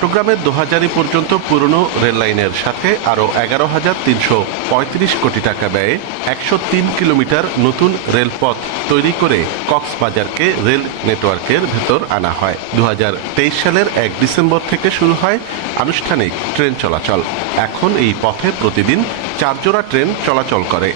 চট্টগ্রামের দোহাজারি পর্যন্ত পুরনো রেল লাইনের সাথে আরও এগারো হাজার তিনশো পঁয়ত্রিশ কোটি টাকা ব্যয়ে একশো তিন কিলোমিটার নতুন রেলপথ তৈরি করে কক্সবাজারকে রেল নেটওয়ার্কের ভেতর আনা হয়। দু হাজার তেইশ সালের এক ডিসেম্বর থেকে শুরু হয় আনুষ্ঠানিক ট্রেন চলাচল। এখন এই পথে প্রতিদিন চারজোড়া ট্রেন চলাচল করে।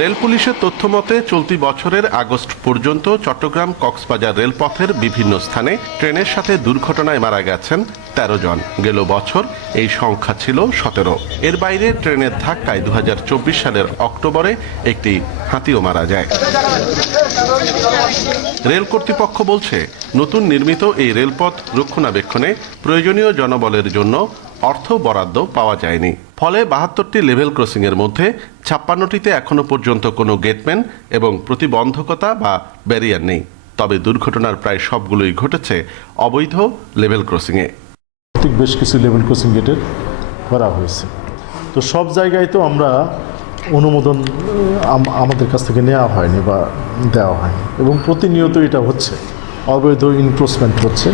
রেল পুলিশের তথ্য মতে, চলতি বছরের আগস্ট পর্যন্ত চট্টগ্রাম কক্সবাজার রেলপথের বিভিন্ন স্থানে ট্রেনের সাথে দুর্ঘটনায় মারা গেছেন তেরো জন। গেল বছর এই সংখ্যা ছিল সতেরো। এর বাইরে ট্রেনের ধাক্কায় দু হাজার চব্বিশ সালের অক্টোবরে একটি হাতিও মারা যায়। রেল কর্তৃপক্ষ বলছে, নতুন নির্মিত এই রেলপথ রক্ষণাবেক্ষণে প্রয়োজনীয় জনবলের জন্য অর্থ বরাদ্দ পাওয়া যায়নি। ফলে বাহাত্তরটি লেভেল ক্রসিং এর মধ্যে ছাপ্পান্নটিতে এখনও পর্যন্ত কোনো গেটম্যান এবং প্রতিবন্ধকতা বা ব্যারিয়ার নেই। তবে দুর্ঘটনার প্রায় সবগুলোই ঘটেছে অবৈধ লেভেল ক্রসিংয়ে। বেশ কিছু লেভেল ক্রসিং গেটের করা হয়েছে। তো সব জায়গায় তো আমরা অনুমোদন আমাদের কাছ থেকে নেওয়া হয়নি বা দেওয়া হয়নি। এবং প্রতিনিয়ত এটা হচ্ছে। অবৈধ ইনক্রোচমেন্ট হচ্ছে।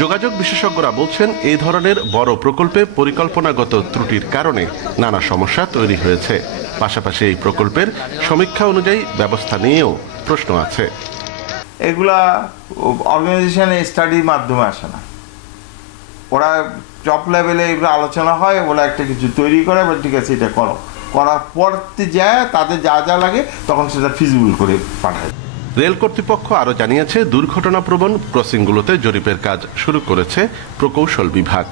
যোগাযোগ বিশেষজ্ঞরা বলছেন এই ধরনের বড় প্রকল্পে পরিকল্পনাগত ত্রুটির কারণে নানা সমস্যা তৈরি হয়েছে। পাশাপাশি এই প্রকল্পের সমীক্ষা অনুযায়ী ব্যবস্থা নিয়েও প্রশ্ন আছে। এগুলা অর্গানাইজেশনে স্টাডির মাধ্যমে আসে না। ওরা টপ লেভেলে এগুলো আলোচনা হয়, ওরা একটা কিছু তৈরি করে এবার ঠিক আছে, এটা করো। করার পরতে যায় তাদের যা যা লাগে, তখন সেটা ফিজিবল করে পাঠায়। রেল কর্তৃপক্ষ আরও জানিয়েছে দুর্ঘটনাপ্রবণ ক্রসিংগুলোতে জরিপের কাজ শুরু করেছে প্রকৌশল বিভাগ।